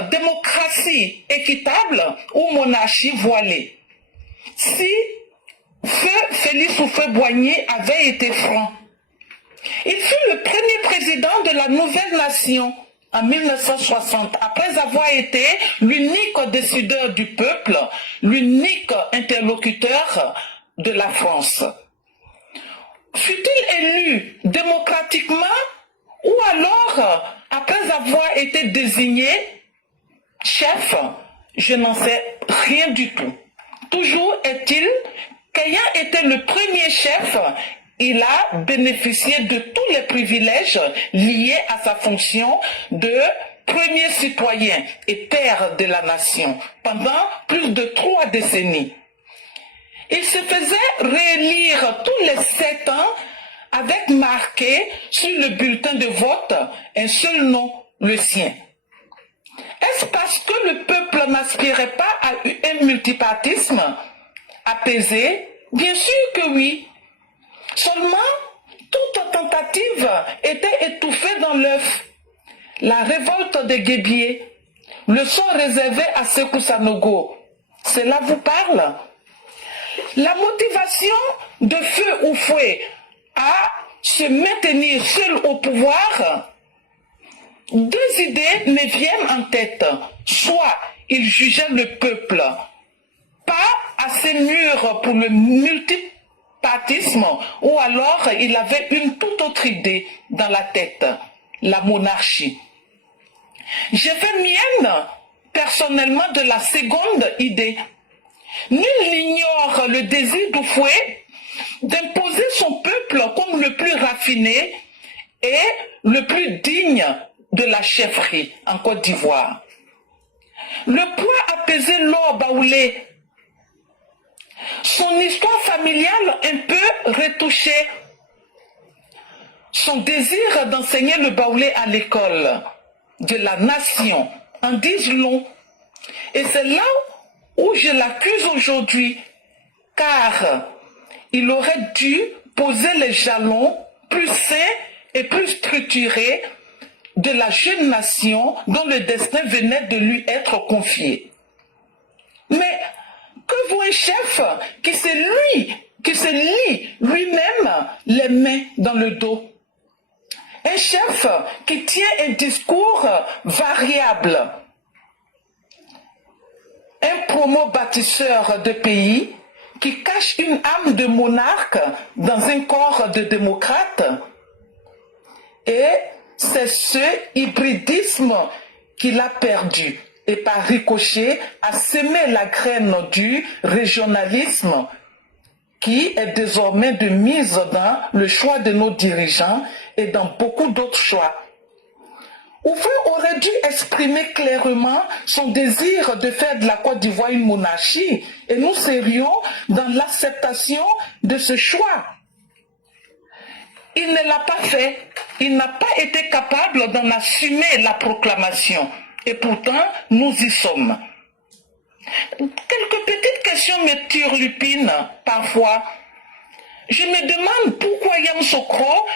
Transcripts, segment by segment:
démocratie équitable ou monarchie voilée. Si Félix Houphouët-Boigny avait été franc, il fut le premier président de la nouvelle nation en 1960, après avoir été l'unique décideur du peuple, l'unique interlocuteur de la France. Fut-il élu démocratiquement ou alors, après avoir été désigné chef, je n'en sais rien du tout. Toujours est-il qu'ayant été le premier chef, il a bénéficié de tous les privilèges liés à sa fonction de premier citoyen et père de la nation pendant plus de 3 décennies. Il se faisait réélire tous les 7 ans avec marqué sur le bulletin de vote un seul nom, le sien. Est-ce parce que le peuple n'aspirait pas à un multipartisme apaisé? Bien sûr que oui. Seulement, toute tentative était étouffée dans l'œuf. La révolte des Guébiers, le sort réservé à Sékou Sanogo, cela vous parle? La motivation de Feu Houphouët à se maintenir seul au pouvoir, 2 idées me viennent en tête. Soit il jugeait le peuple pas assez mûr pour le multipartisme, ou alors il avait une toute autre idée dans la tête, la monarchie. J'ai fait mienne personnellement de la seconde idée. Nul n'ignore le désir d'Houphouët d'imposer son peuple comme le plus raffiné et le plus digne de la chefferie en Côte d'Ivoire. Le poids apaisé Laure Baoulé, son histoire familiale un peu retouchée, son désir d'enseigner le baoulé à l'école de la nation en disent long. Et c'est là où je l'accuse aujourd'hui, car il aurait dû poser les jalons plus sains et plus structurés de la jeune nation dont le destin venait de lui être confié. Mais que vaut un chef qui se lie lui-même les mains dans le dos? Un chef qui tient un discours variable, un promo-bâtisseur de pays qui cache une âme de monarque dans un corps de démocrate. Et c'est ce hybridisme qu'il a perdu et par ricochet a semé la graine du régionalisme qui est désormais de mise dans le choix de nos dirigeants et dans beaucoup d'autres choix. Houphouët aurait dû exprimer clairement son désir de faire de la Côte d'Ivoire une monarchie et nous serions dans l'acceptation de ce choix. Il ne l'a pas fait, il n'a pas été capable d'en assumer la proclamation et pourtant nous y sommes. Quelques petites questions me turlupinent parfois. Je me demande pourquoi Yamoussoukro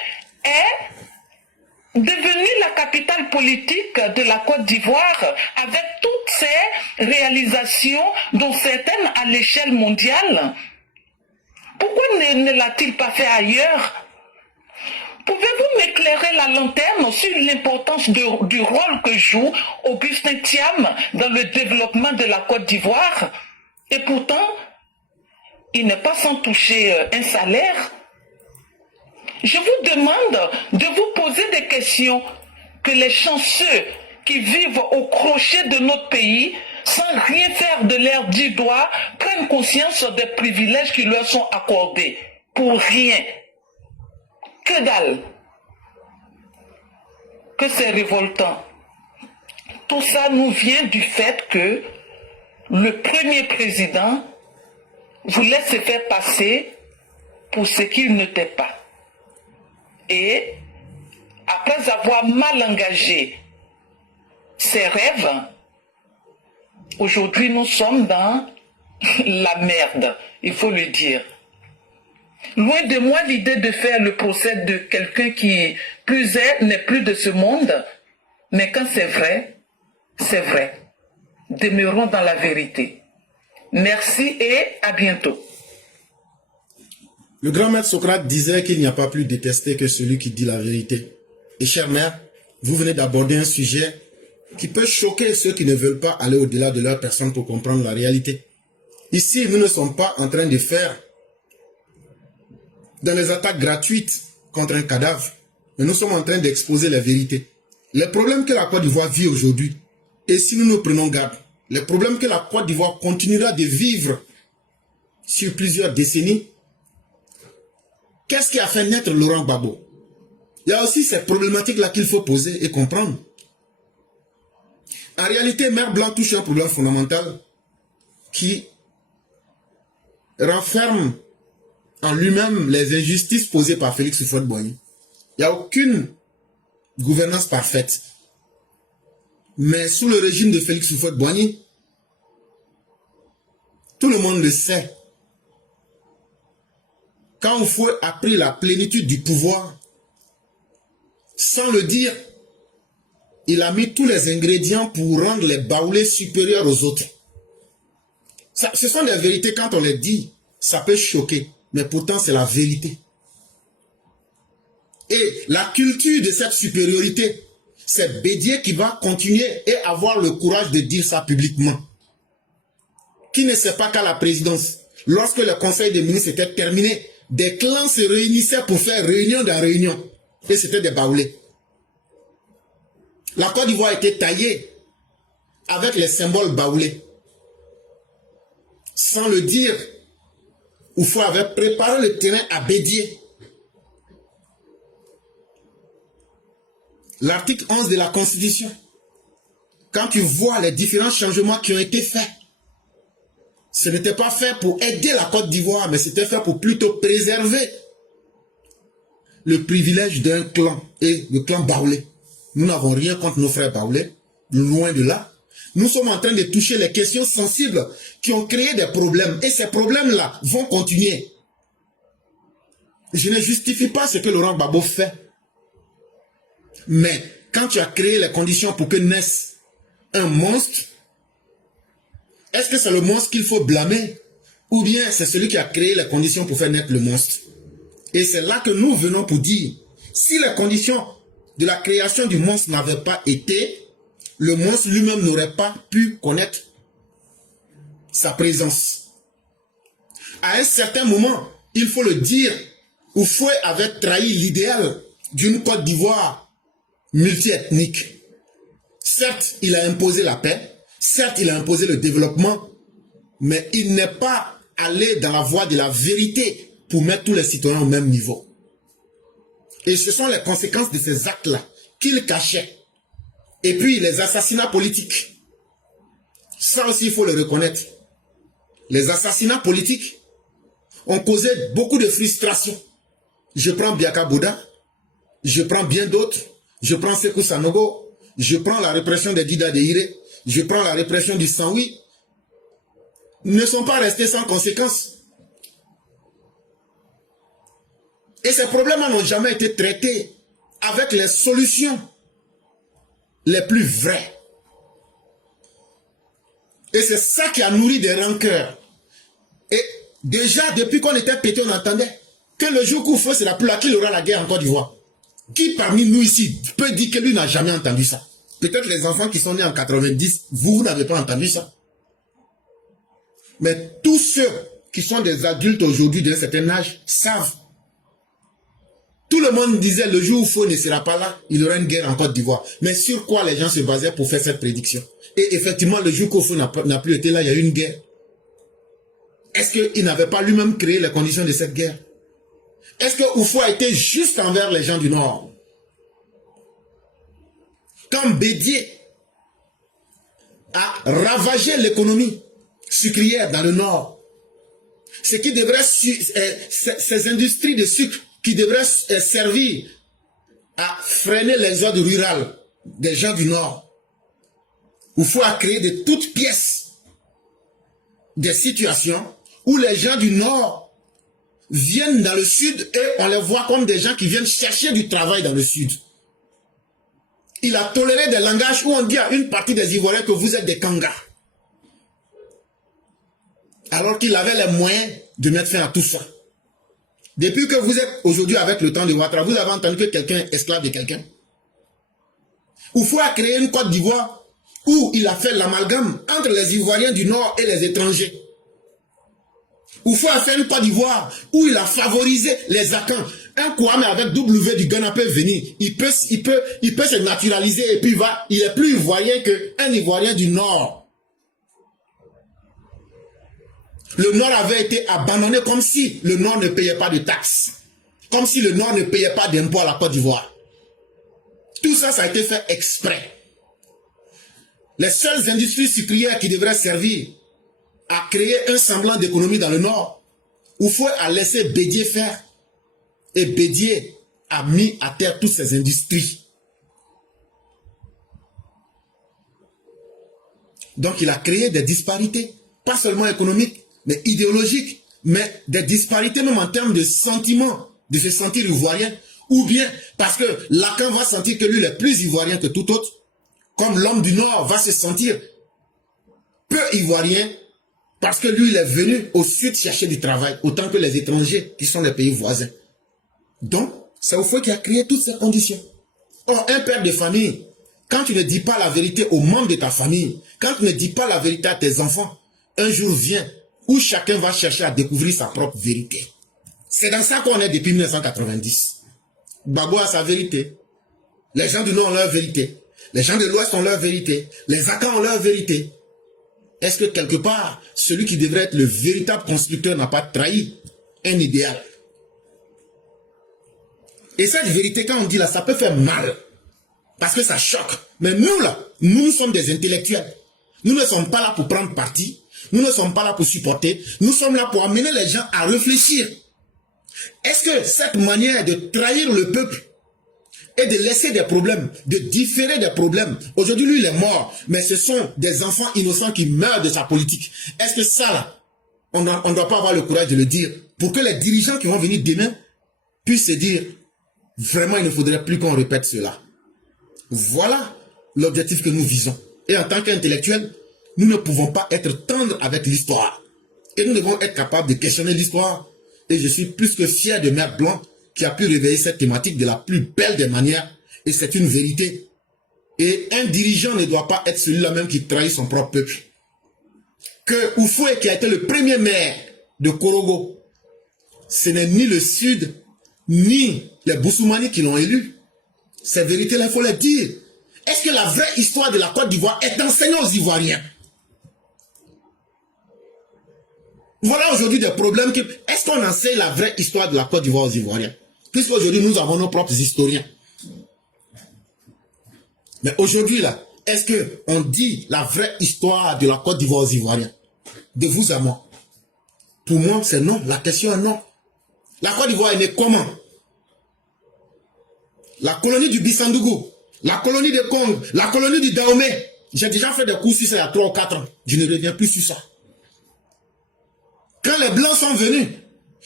est devenue la capitale politique de la Côte d'Ivoire avec toutes ces réalisations, dont certaines à l'échelle mondiale. Pourquoi ne l'a-t-il pas fait ailleurs? Pouvez-vous m'éclairer la lanterne sur l'importance du rôle que joue Augustin Thiam dans le développement de la Côte d'Ivoire? Et pourtant, il n'est pas sans toucher un salaire. Je vous demande de vous poser des questions que les chanceux qui vivent au crochet de notre pays, sans rien faire de l'air du doigt, prennent conscience des privilèges qui leur sont accordés. Pour rien. Que dalle. Que c'est révoltant. Tout ça nous vient du fait que le premier président voulait se faire passer pour ce qu'il n'était pas. Et après avoir mal engagé ses rêves, aujourd'hui nous sommes dans la merde, il faut le dire. Loin de moi l'idée de faire le procès de quelqu'un qui, plus est, n'est plus de ce monde, mais quand c'est vrai, c'est vrai. Demeurons dans la vérité. Merci et à bientôt. Le grand maître Socrate disait qu'il n'y a pas plus détesté que celui qui dit la vérité. Et chère mère, vous venez d'aborder un sujet qui peut choquer ceux qui ne veulent pas aller au-delà de leur personne pour comprendre la réalité. Ici, nous ne sommes pas en train de faire dans les attaques gratuites contre un cadavre, mais nous sommes en train d'exposer la vérité. Les problèmes que la Côte d'Ivoire vit aujourd'hui, et si nous nous prenons garde, les problèmes que la Côte d'Ivoire continuera de vivre sur plusieurs décennies, qu'est-ce qui a fait naître Laurent Gbagbo? Il y a aussi ces problématiques-là qu'il faut poser et comprendre. En réalité, Mère Blanc touche un problème fondamental qui renferme en lui-même les injustices posées par Félix Houphouët-Boigny. Il n'y a aucune gouvernance parfaite. Mais sous le régime de Félix Houphouët-Boigny, tout le monde le sait. Quand Houphouët a pris la plénitude du pouvoir, sans le dire, il a mis tous les ingrédients pour rendre les Baoulés supérieurs aux autres. Ce sont des vérités, quand on les dit, ça peut choquer, mais pourtant c'est la vérité. Et la culture de cette supériorité, c'est Bédié qui va continuer et avoir le courage de dire ça publiquement. Qui ne sait pas qu'à la présidence, lorsque le conseil des ministres était terminé, des clans se réunissaient pour faire réunion dans réunion. Et c'était des Baoulés. La Côte d'Ivoire a été taillée avec les symboles baoulés. Sans le dire, Houphouët avait préparé le terrain à Bédié. L'article 11 de la Constitution, quand tu vois les différents changements qui ont été faits, ce n'était pas fait pour aider la Côte d'Ivoire, mais c'était fait pour plutôt préserver le privilège d'un clan, et le clan baoulé. Nous n'avons rien contre nos frères baoulés, loin de là. Nous sommes en train de toucher les questions sensibles qui ont créé des problèmes. Et ces problèmes-là vont continuer. Je ne justifie pas ce que Laurent Gbagbo fait. Mais quand tu as créé les conditions pour que naisse un monstre, est-ce que c'est le monstre qu'il faut blâmer? Ou bien c'est celui qui a créé les conditions pour faire naître le monstre? Et c'est là que nous venons pour dire, si les conditions de la création du monstre n'avaient pas été, le monstre lui-même n'aurait pas pu connaître sa présence. À un certain moment, il faut le dire, Houphouët avait trahi l'idéal d'une Côte d'Ivoire multiethnique. Certes, il a imposé la paix, certes, il a imposé le développement, mais il n'est pas allé dans la voie de la vérité pour mettre tous les citoyens au même niveau. Et ce sont les conséquences de ces actes-là qu'il cachait. Et puis les assassinats politiques. Ça aussi, il faut le reconnaître. Les assassinats politiques ont causé beaucoup de frustration. Je prends Biaka Bouda, je prends bien d'autres, je prends Sekou Sanogo, je prends la répression des Dida de Iré, je prends la répression du Sanwi. Ne sont pas restés sans conséquences. Et ces problèmes n'ont jamais été traités avec les solutions les plus vraies. Et c'est ça qui a nourri des rancœurs. Et déjà, depuis qu'on était pété, on entendait que le jour qu'Houphouët sera plus là, qu'il aura la guerre en Côte d'Ivoire. Qui parmi nous ici peut dire que lui n'a jamais entendu ça? Peut-être les enfants qui sont nés en 90, vous n'avez pas entendu ça. Mais tous ceux qui sont des adultes aujourd'hui d'un certain âge savent. Tout le monde disait le jour où Houphouët ne sera pas là, il y aura une guerre en Côte d'Ivoire. Mais sur quoi les gens se basaient pour faire cette prédiction? Et effectivement, le jour qu'Houphouët n'a plus été là, il y a eu une guerre. Est-ce qu'il n'avait pas lui-même créé les conditions de cette guerre? Est-ce que Houphouët a été juste envers les gens du Nord? Quand Bédié a ravagé l'économie sucrière dans le Nord, ce qui devrait, ces industries de sucre qui devraient servir à freiner l'exode rural des gens du Nord, Houphouët a créé de toutes pièces des situations où les gens du Nord viennent dans le Sud et on les voit comme des gens qui viennent chercher du travail dans le Sud. il a toléré des langages où on dit à une partie des Ivoiriens que vous êtes des kangas. Alors qu'il avait les moyens de mettre fin à tout ça. Depuis que vous êtes aujourd'hui avec le temps de Ouattara, vous avez entendu que quelqu'un est esclave de quelqu'un. Oufou a créé une Côte d'Ivoire où il a fait l'amalgame entre les Ivoiriens du Nord et les étrangers. Oufou a fait une Côte d'Ivoire où il a favorisé les Akans. Un Kouame avec W du Ghana peut venir. Il peut se naturaliser et puis il est plus Ivoirien qu'un Ivoirien du Nord. Le Nord avait été abandonné comme si le Nord ne payait pas de taxes. Comme si le Nord ne payait pas d'impôts à la Côte d'Ivoire. Tout ça, ça a été fait exprès. Les seules industries sucrières qui devraient servir à créer un semblant d'économie dans le Nord, Oufoué a laissé Bédié faire. Et Bédié a mis à terre toutes ces industries. Donc il a créé des disparités, pas seulement économiques, mais idéologiques, mais des disparités même en termes de sentiments, de se sentir ivoirien, ou bien parce que Lacan va sentir que lui est plus ivoirien que tout autre, comme l'homme du Nord va se sentir peu ivoirien, parce que lui il est venu au sud chercher du travail, autant que les étrangers qui sont les pays voisins. Donc, c'est Oufoué qui a créé toutes ces conditions. Or, un père de famille, quand tu ne dis pas la vérité aux membres de ta famille, quand tu ne dis pas la vérité à tes enfants, un jour vient où chacun va chercher à découvrir sa propre vérité. C'est dans ça qu'on est depuis 1990. Gbagbo a sa vérité. Les gens du Nord ont leur vérité. Les gens de l'Ouest ont leur vérité. Les Akans ont leur vérité. Est-ce que quelque part, celui qui devrait être le véritable constructeur n'a pas trahi un idéal? Et cette vérité, quand on dit là, ça peut faire mal. Parce que ça choque. Mais nous là, nous sommes des intellectuels. Nous ne sommes pas là pour prendre parti. Nous ne sommes pas là pour supporter. Nous sommes là pour amener les gens à réfléchir. Est-ce que cette manière de trahir le peuple et de laisser des problèmes, de différer des problèmes, aujourd'hui lui il est mort, mais ce sont des enfants innocents qui meurent de sa politique. Est-ce que ça là, on ne doit pas avoir le courage de le dire pour que les dirigeants qui vont venir demain puissent se dire vraiment, il ne faudrait plus qu'on répète cela. Voilà l'objectif que nous visons. Et en tant qu'intellectuels, nous ne pouvons pas être tendres avec l'histoire. Et nous devons être capables de questionner l'histoire. Et je suis plus que fier de Mère Blanc qui a pu réveiller cette thématique de la plus belle des manières. Et c'est une vérité. Et un dirigeant ne doit pas être celui-là même qui trahit son propre peuple. Que Oufoué, qui a été le premier maire de Korogo, ce n'est ni le Sud, ni les Boussoumani qui l'ont élu. Ces vérités-là, il faut les dire. Est-ce que la vraie histoire de la Côte d'Ivoire est enseignée aux Ivoiriens? Voilà aujourd'hui des problèmes. Est-ce qu'on enseigne la vraie histoire de la Côte d'Ivoire aux Ivoiriens? Puisqu'aujourd'hui, nous avons nos propres historiens. Mais aujourd'hui, là, est-ce qu'on dit la vraie histoire de la Côte d'Ivoire aux Ivoiriens? De vous à moi. Pour moi, c'est non. La question est non. La Côte d'Ivoire est née comment? La colonie du Bissandougou, la colonie de Congo, la colonie du Dahomey. J'ai déjà fait des cours sur ça il y a 3 ou 4 ans. Je ne reviens plus sur ça. Quand les Blancs sont venus,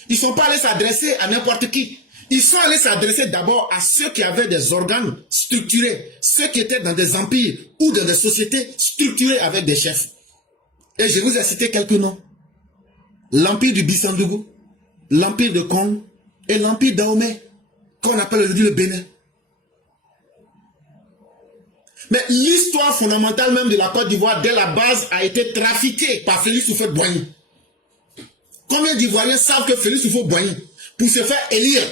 ils ne sont pas allés s'adresser à n'importe qui. Ils sont allés s'adresser d'abord à ceux qui avaient des organes structurés, ceux qui étaient dans des empires ou dans des sociétés structurées avec des chefs. Et je vous ai cité quelques noms. L'empire du Bissandougou, l'empire de Congo et l'empire Dahomey, qu'on appelle aujourd'hui le Bénin. Mais l'histoire fondamentale même de la Côte d'Ivoire, dès la base, a été trafiquée par Félix Houphouët-Boigny. Combien d'Ivoiriens savent que Félix Houphouët-Boigny, pour se faire élire,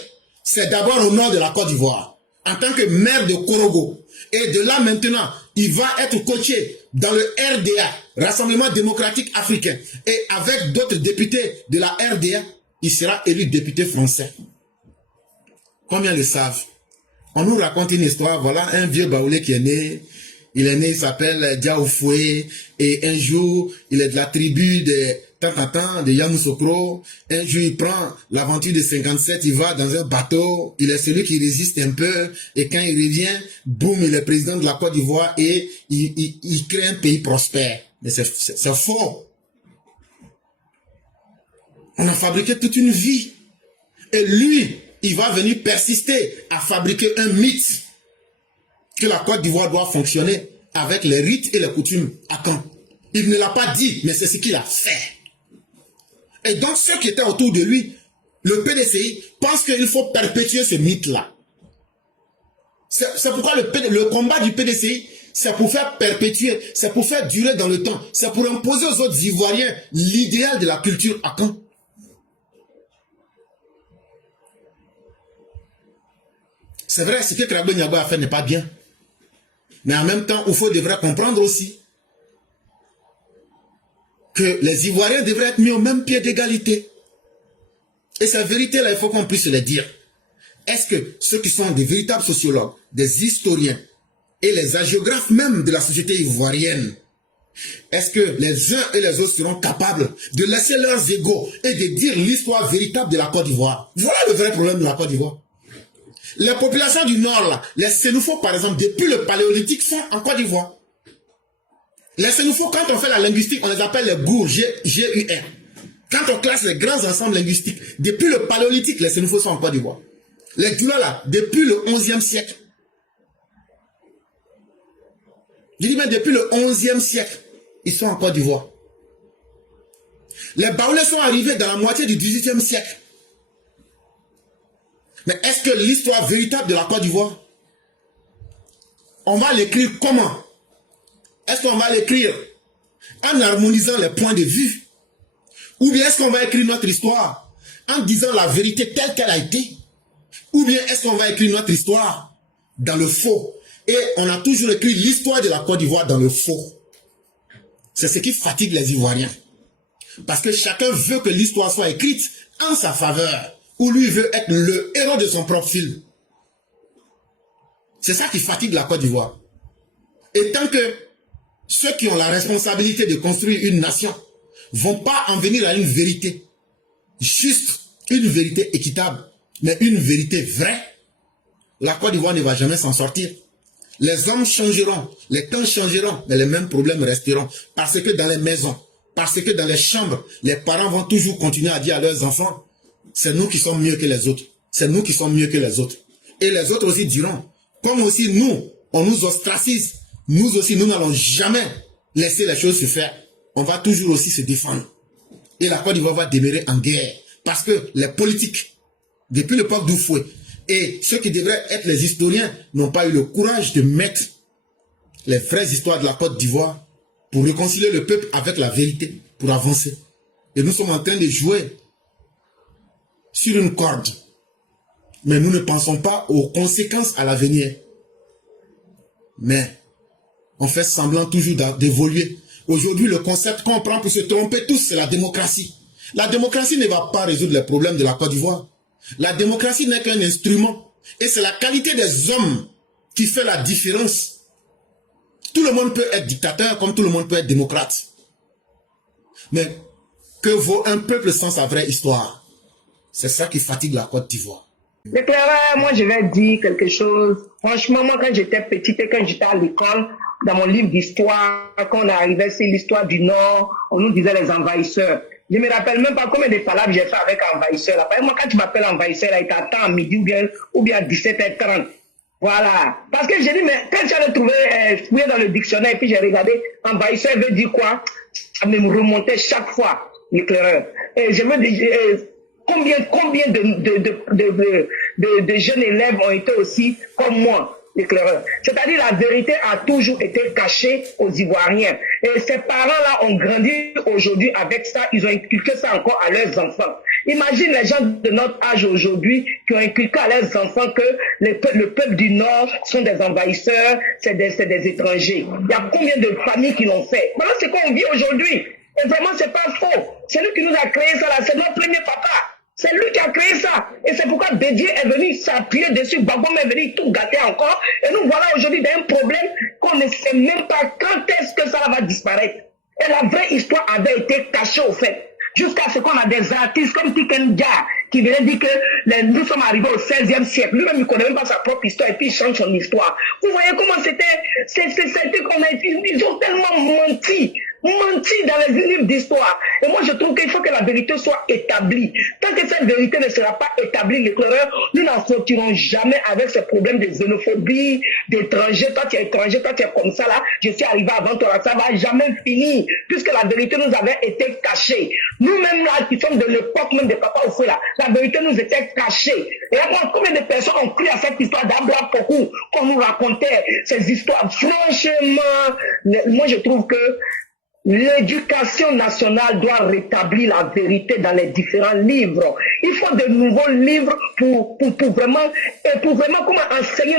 c'est d'abord au nord de la Côte d'Ivoire, en tant que maire de Korogo. Et de là maintenant, il va être coaché dans le RDA, Rassemblement démocratique africain. Et avec d'autres députés de la RDA, il sera élu député français. Combien le savent? On nous raconte une histoire, voilà un vieux baoulé qui est né. Il est né, il s'appelle Dia Oufoué. Et un jour, il est de la tribu de Tantatan, de Yamoussoukro. Un jour, il prend l'aventure de 57, il va dans un bateau. Il est celui qui résiste un peu. Et quand il revient, boum, il est président de la Côte d'Ivoire et il crée un pays prospère. Mais c'est faux. On a fabriqué toute une vie. Et lui, il va venir persister à fabriquer un mythe. que la Côte d'Ivoire doit fonctionner avec les rites et les coutumes à Caen. Il ne l'a pas dit, mais c'est ce qu'il a fait. Et donc ceux qui étaient autour de lui, le PDCI, pensent qu'il faut perpétuer ce mythe-là. C'est pourquoi le combat du PDCI, c'est pour faire perpétuer, c'est pour faire durer dans le temps, c'est pour imposer aux autres Ivoiriens l'idéal de la culture à Caen. C'est vrai, ce que Kragbo Nyabo a fait n'est pas bien. Mais en même temps, Oufo devrait comprendre aussi que les Ivoiriens devraient être mis au même pied d'égalité. Et cette vérité-là, il faut qu'on puisse le dire. Est-ce que ceux qui sont des véritables sociologues, des historiens et les hagiographes même de la société ivoirienne, est-ce que les uns et les autres seront capables de laisser leurs égos et de dire l'histoire véritable de la Côte d'Ivoire? Voilà le vrai problème de la Côte d'Ivoire. Les populations du Nord, là, les Sénoufos, par exemple, depuis le Paléolithique, sont en Côte d'Ivoire. Les Sénoufos, quand on fait la linguistique, on les appelle les GUR, G-U-R. Quand on classe les grands ensembles linguistiques, depuis le Paléolithique, les Sénoufos sont en Côte d'Ivoire. Les Djoula, là, depuis le 11e siècle. Je dis même depuis le 11e siècle, ils sont en Côte d'Ivoire. Les Baoulés sont arrivés dans la moitié du 18e siècle. Mais est-ce que l'histoire véritable de la Côte d'Ivoire, on va l'écrire comment? Est-ce qu'on va l'écrire en harmonisant les points de vue? Ou bien est-ce qu'on va écrire notre histoire en disant la vérité telle qu'elle a été? Ou bien est-ce qu'on va écrire notre histoire dans le faux? Et on a toujours écrit l'histoire de la Côte d'Ivoire dans le faux. C'est ce qui fatigue les Ivoiriens. Parce que chacun veut que l'histoire soit écrite en sa faveur. Ou lui veut être le héros de son propre film. C'est ça qui fatigue la Côte d'Ivoire. Et tant que ceux qui ont la responsabilité de construire une nation vont pas en venir à une vérité juste, une vérité équitable, mais une vérité vraie, la Côte d'Ivoire ne va jamais s'en sortir. Les hommes changeront, les temps changeront, mais les mêmes problèmes resteront. Parce que dans les maisons, parce que dans les chambres, les parents vont toujours continuer à dire à leurs enfants, c'est nous qui sommes mieux que les autres. C'est nous qui sommes mieux que les autres. Et les autres aussi diront, comme aussi nous, on nous ostracise, nous aussi, nous n'allons jamais laisser les choses se faire. On va toujours aussi se défendre. Et la Côte d'Ivoire va demeurer en guerre. Parce que les politiques, depuis l'époque d'Oufoué, et ceux qui devraient être les historiens, n'ont pas eu le courage de mettre les vraies histoires de la Côte d'Ivoire pour réconcilier le peuple avec la vérité, pour avancer. Et nous sommes en train de jouer sur une corde. Mais nous ne pensons pas aux conséquences à l'avenir. Mais on fait semblant toujours d'évoluer. Aujourd'hui, le concept qu'on prend pour se tromper tous, c'est la démocratie. La démocratie ne va pas résoudre les problèmes de la Côte d'Ivoire. La démocratie n'est qu'un instrument. Et c'est la qualité des hommes qui fait la différence. Tout le monde peut être dictateur comme tout le monde peut être démocrate. Mais que vaut un peuple sans sa vraie histoire? C'est ça qui fatigue la Côte d'Ivoire. Clara, moi je vais dire quelque chose. Franchement, moi quand j'étais petite et quand j'étais à l'école, dans mon livre d'histoire, quand on arrivait sur l'histoire du Nord, on nous disait les envahisseurs. Je ne me rappelle même pas combien de palabres j'ai fait avec envahisseur. Là. Moi, quand tu m'appelles envahisseur, là, il t'attend à midi ou bien à 17h30. Voilà. Parce que j'ai dit, mais quand j'allais trouver, fouiller dans le dictionnaire, et puis j'ai regardé, envahisseur veut dire quoi? Ça me remontait chaque fois, l'éclaireur. Et je veux dire, combien de jeunes élèves ont été aussi comme moi, l'éclaireur. C'est-à-dire la vérité a toujours été cachée aux Ivoiriens. Et ces parents-là ont grandi aujourd'hui avec ça, ils ont inculqué ça encore à leurs enfants. Imagine les gens de notre âge aujourd'hui qui ont inculqué à leurs enfants que le peuple du Nord sont des envahisseurs, c'est des étrangers. Il y a combien de familles qui l'ont fait? Voilà ce qu'on vit aujourd'hui. Et vraiment, c'est pas faux. C'est lui qui nous a créé ça là, c'est notre premier papa. C'est lui qui a créé ça. Et c'est pourquoi Bédier est venu s'appuyer dessus. Babom est venu tout gâter encore. Et nous voilà aujourd'hui dans un problème qu'on ne sait même pas quand est-ce que ça va disparaître. Et la vraie histoire avait été cachée au fait. Jusqu'à ce qu'on a des artistes comme Tiken Jah qui venaient dire que nous sommes arrivés au 16e siècle. Lui-même, il ne connaît même pas sa propre histoire et puis il change son histoire. Vous voyez comment c'était, ils ont tellement menti menti dans les livres d'histoire. Et moi, je trouve qu'il faut que la vérité soit établie. Tant que cette vérité ne sera pas établie, l'éclaireur, nous n'en sortirons jamais avec ce problème de xénophobie, d'étrangers. Toi, tu es étranger, toi, tu es comme ça, là. Je suis arrivé avant toi, là. Ça va jamais finir. Puisque la vérité nous avait été cachée. Nous-mêmes, là, qui sommes de l'époque même de Papa Oufoué, là, la vérité nous était cachée. Et là, combien de personnes ont cru à cette histoire d'Abraham Pokou, qu'on nous racontait ces histoires? Franchement, moi, je trouve que l'éducation nationale doit rétablir la vérité dans les différents livres. Il faut de nouveaux livres pour vraiment comment enseigner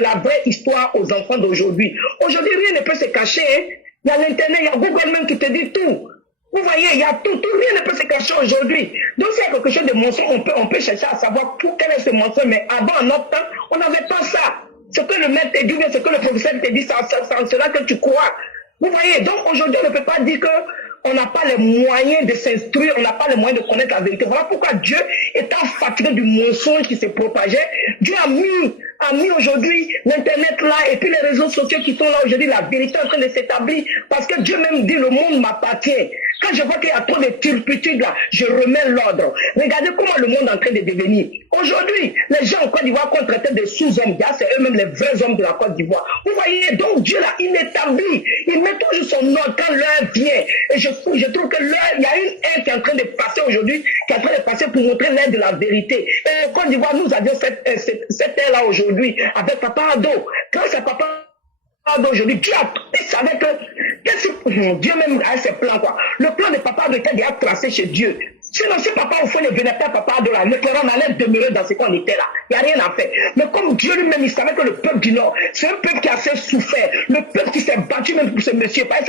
la vraie histoire aux enfants d'aujourd'hui. Aujourd'hui, rien ne peut se cacher. Hein. Il y a l'Internet, il y a Google même qui te dit tout. Vous voyez, il y a tout, rien ne peut se cacher aujourd'hui. Donc, s'il y a quelque chose de mensonge, on peut chercher à savoir quel est ce mensonge. Mais avant, en notre temps, on n'avait pas ça. Ce que le maître te dit, ce que le professeur te dit, c'est en cela que tu crois. Vous voyez, donc aujourd'hui, on ne peut pas dire qu'on n'a pas les moyens de s'instruire, on n'a pas les moyens de connaître la vérité. Voilà pourquoi Dieu, étant fatigué du mensonge qui se propageait, Dieu a mis aujourd'hui l'Internet là, et puis les réseaux sociaux qui sont là aujourd'hui, la vérité est en train de s'établir, parce que Dieu même dit, le monde m'appartient. Quand je vois qu'il y a trop de turpitudes là, je remets l'ordre. Regardez comment le monde est en train de devenir. Aujourd'hui, les gens en Côte d'Ivoire qu'on traitait de sous-hommes, c'est eux-mêmes les vrais hommes de la Côte d'Ivoire. Vous voyez, donc Dieu là, il établit. Il met toujours son ordre quand l'heure vient. Et je trouve que l'heure, il y a une ère qui est en train de passer aujourd'hui, qui est en train de passer pour montrer l'ère de la vérité. Et en Côte d'Ivoire, nous avions cette ère-là aujourd'hui, avec Papa Ado. Grâce à Papa d'aujourd'hui, Dieu savait que Dieu même a ses plans, quoi. Le plan de Papa était déjà tracé chez Dieu. Sinon, si Papa au fond ne venait pas Papa de là, on allait demeurer dans ce qu'on était là. Il n'y a rien à faire. Mais comme Dieu lui-même, il savait que le peuple du Nord, c'est un peuple qui a assez souffert. Le peuple qui s'est battu même pour ce monsieur. Papa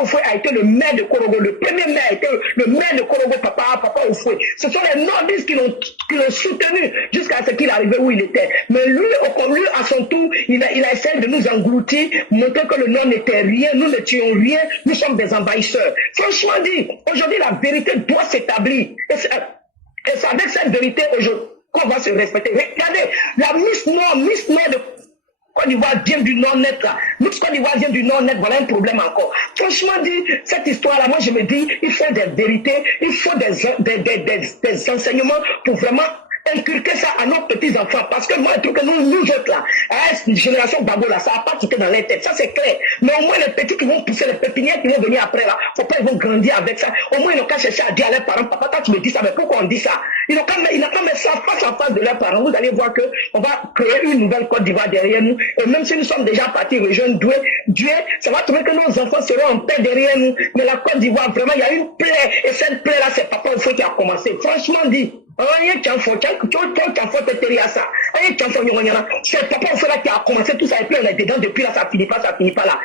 Oufoué a été le maire de Korogo. Le premier maire a été le maire de Korogo, Papa Oufoué. Ce sont les Nordistes qui l'ont soutenu jusqu'à ce qu'il arrivait où il était. Mais lui, à son tour, il a essayé de nous engloutir, montrer que le Nord n'était rien, nous n'étions rien, nous sommes des envahisseurs. Franchement dit, aujourd'hui la vérité doit s'établir. Et c'est avec cette vérité aujourd'hui qu'on va se respecter. Regardez, la Miss Nord de Côte d'Ivoire vient du Nord-Net là. Miss Côte d'Ivoire vient du Nord-Net, voilà un problème encore. Franchement dit, cette histoire-là, moi je me dis, il faut des vérités, il faut des enseignements pour vraiment inculquer ça à nos petits-enfants. Parce que moi, je trouve que nous autres là, à cette génération Babo là, ça n'a pas quitté dans les têtes. Ça c'est clair. Mais au moins les petits qui vont pousser, les pépinières qui vont venir après là, faut pas ils vont grandir avec ça. Au moins ils n'ont qu'à chercher à dire à leurs parents, papa, toi tu me dis ça, mais pourquoi on dit ça? Ils n'ont qu'à mettre ça face à face de leurs parents. Vous allez voir qu'on va créer une nouvelle Côte d'Ivoire derrière nous. Et même si nous sommes déjà partis rejoindre Dieu, ça va trouver que nos enfants seront en paix derrière nous. Mais la Côte d'Ivoire, vraiment, il y a une plaie. Et cette plaie là, c'est Papa Oufoué qui a commencé. Franchement dit. C'est Papa Oufoué qui a commencé tout ça et puis on est dedans depuis là, ça finit pas là.